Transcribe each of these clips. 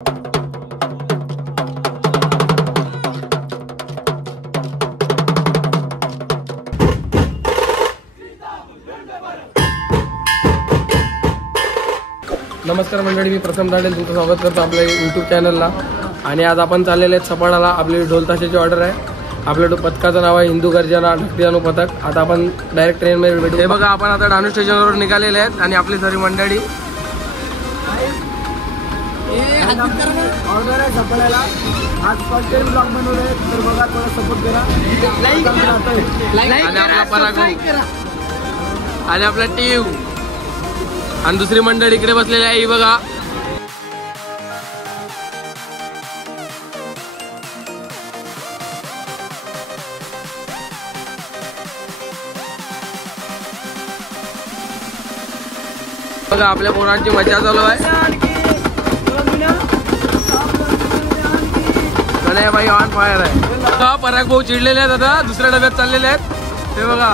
नमस्कार मंडळी, मी प्रथम दांडेल तुमचं स्वागत करतो आपल्या यूट्यूब चॅनलला। आणि आज आपण चाललेले आहेत सपाडाला। आपली ढोल ताशाची ऑर्डर आहे। आपल्या पथकाचं नाव आहे हिंदू गर्जना ढकलीजानू पथक। आता आपण डायरेक्ट ट्रेन मध्ये भेटू। हे बघा, आपण आता डहाणू स्टेशनवर निघालेले आहेत आणि आपली सारी मंडळी ऑर्डर आहे सपाडाला। आज फर्स्ट टाइम ब्लॉग बनवले तर बघा, थोडा सपोर्ट करा, लाईक आणि आपला पराक्रम आणि आपला टीम आणि दुसरी मंडळी इकडे बसलेली आहे। ही बघा, बघा आपल्या पोरांची मजा चालू आहे। गणेश भाई ऑन फायर आहे। पराग भाऊ चिडलेले आहेत, आता दुसऱ्या डब्यात चाललेले आहेत। ते बघा,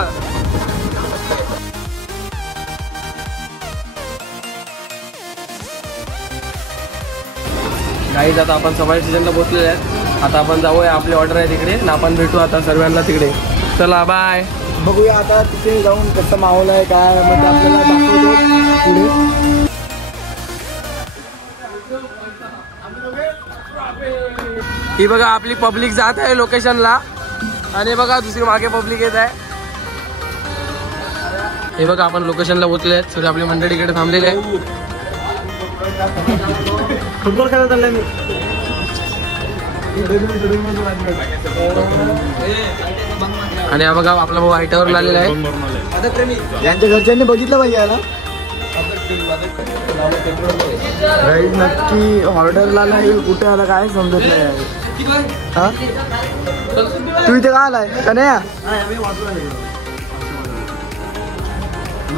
गाईज आता आपण सफाई स्टेशनला पोहोचलेले आहेत। आता आपण जाऊया, आपली ऑर्डर आहे तिकडे ना, आपण भेटू आता सर्वांना तिकडे। चला बाय। बघूया आता तिथे जाऊन कसं माहोल आहे, काय म्हणजे आपल्याला दाखवतो पुढे। ही बघा आपली पब्लिक जात आहे लोकेशनला आणि बघा दुसरी मागे पब्लिक येत आहे। हे बघा आपण लोकेशनला पोहोचले आहेत, सगळे आपली मंडळी इकडे थांबलेले आहे। फुटबॉल खेळत चाललाय मी। आणि हा बघा आपला भाऊ हाईटावर आलेला आहे। यांच्या घरच्यांनी बघितलं पाहिजे याला। नक्की ऑर्डरला नाही, कुठे आला काय समजत नाही। हा, तू इथे का आलाय का नाही?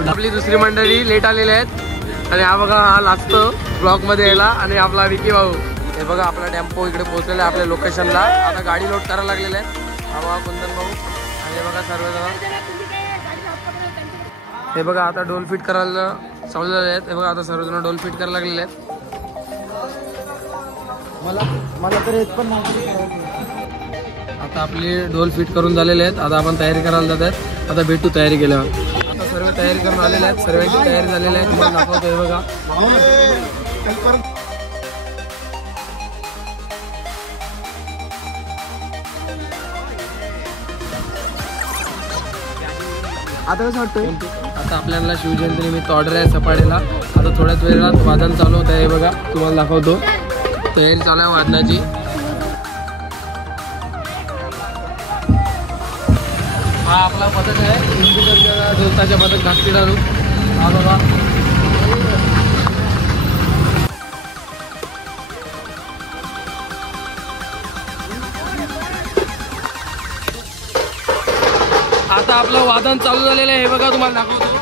आपली दुसरी मंडळी लेट आलेले आहेत आणि हा बघा, हा लास्ट ब्लॉक मध्ये यायला। आणि आपला विकी भाऊ, हे बघा आपला टेम्पो इकडे पोहोचलेला आहे आपल्या लोकेशनला। आता गाडी लोड करायला लागलेला आहे। हा बघा कुंदन भाऊ आणि हे बघा सर्वजण। हे बघा आता डोल फिट करायला चालू झाले आहेत। हे बघा आता सर्वजण डोल फिट करायला लागलेले आहेत। मला तर येत पण नाही। आता आपली डोल फिट करून झालेले आहेत। आता आपण तयारी करायला जात आहेत। आता भेटू तयारी केल्यावर। आता सर्व तयारी करून आलेले आहेत, सर्वांची तयारी झालेली आहे। तुम्हाला दाखवतो, हे बघा आता कसं वाटतंय? आता आपल्याला शिवजयंती निमित्त ऑर्डर आहे सपाडेला। आता थोड्याच वेळात वादन चालू होत आहे। हे बघा तुम्हाला दाखवतो, तयारी चालू आहे वादनाची। हा आपला पथक आहे, हिंदू गर्जना ढोलताशा पथक ढकलीजानू। हा बघा, आता आपलं वादन चालू झालेलं आहे। हे बघा तुम्हाला दाखवतो।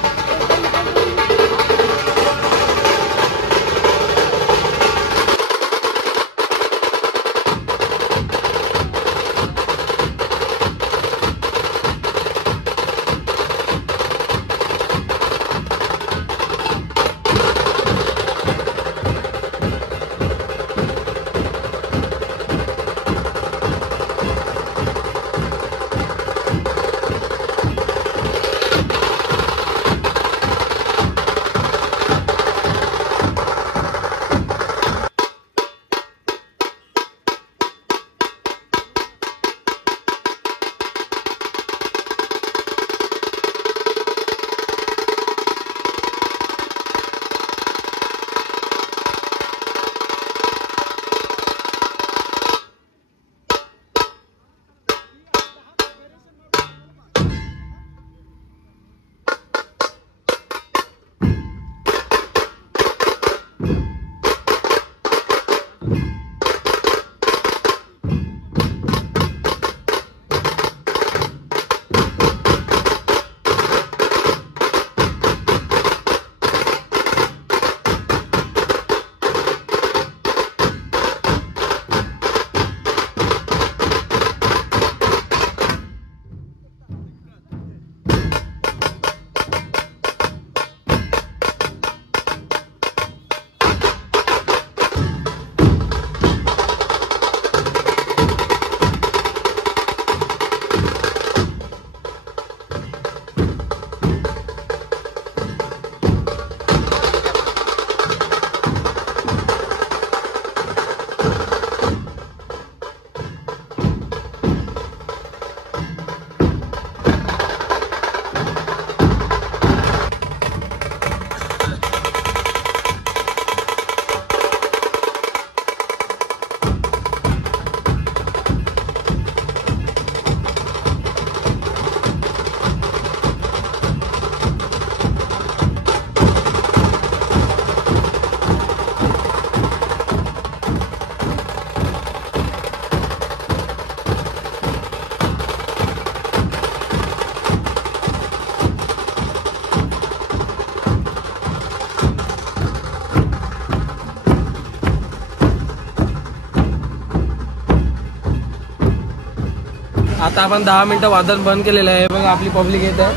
आता आपण 10 मिनिटं वादन बंद केलेलं आहे. बघा आपली पब्लिक येत आहे.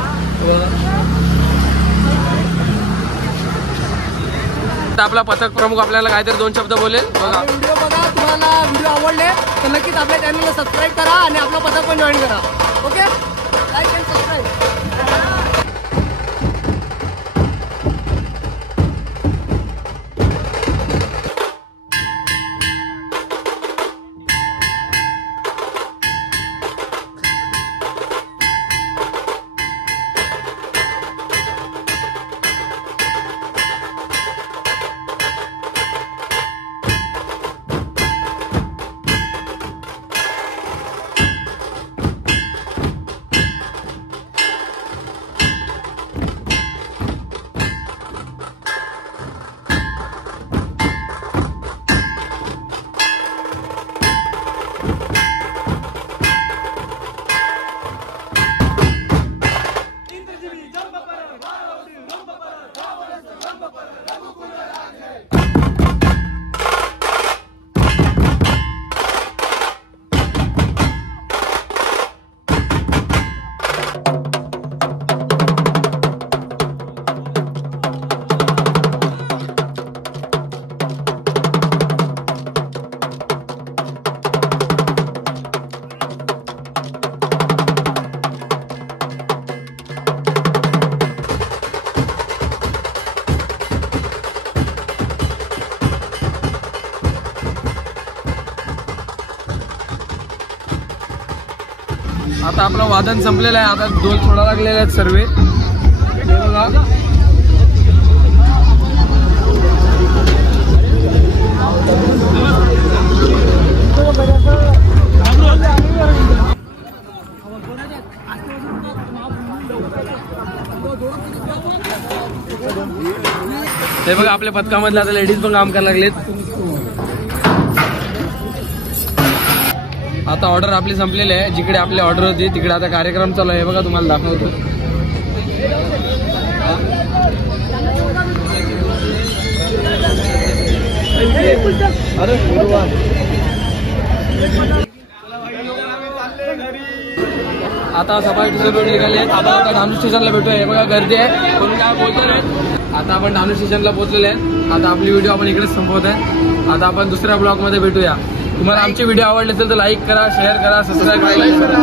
आपला पथक प्रमुख आपल्याला काहीतरी 2 शब्द बोलेल. बघा व्हिडिओ बघा, तुम्हाला व्हिडिओ आवडले तर नक्कीच आपल्या चॅनलला सबस्क्राईब करा आणि आपला पथक पण जॉईन करा. Okay, like and subscribe. आता आपलं वादन संपलेलं आहे. आता ढोल सोडा लागलेले आहेत सर्व. बघा हे बघा आपल्या पथकामधले आता लेडीज पण काम करायला लागलेत. आता ऑर्डर आपली संपलेली आहे. जिकडे आपली ऑर्डर होती तिकडे आता कार्यक्रम चालू आहे. बघा तुम्हाला दाखवतो. आता सफाई रोड निघाले आहेत. आता धानू स्टेशनला भेटूया. हे बघा गर्दी आहे, कोणी काय बोलतो नाही. आता आपण धानू स्टेशनला पोहोचलेले आहे. आता आपली व्हिडिओ आपण इकडेच संपवत आहे. आता आपण दुसऱ्या ब्लॉग मध्ये भेटूया. तुम्हाला आमचे व्हिडिओ आवडले असेल तर लाईक करा, शेअर करा, सबस्क्राईब करा.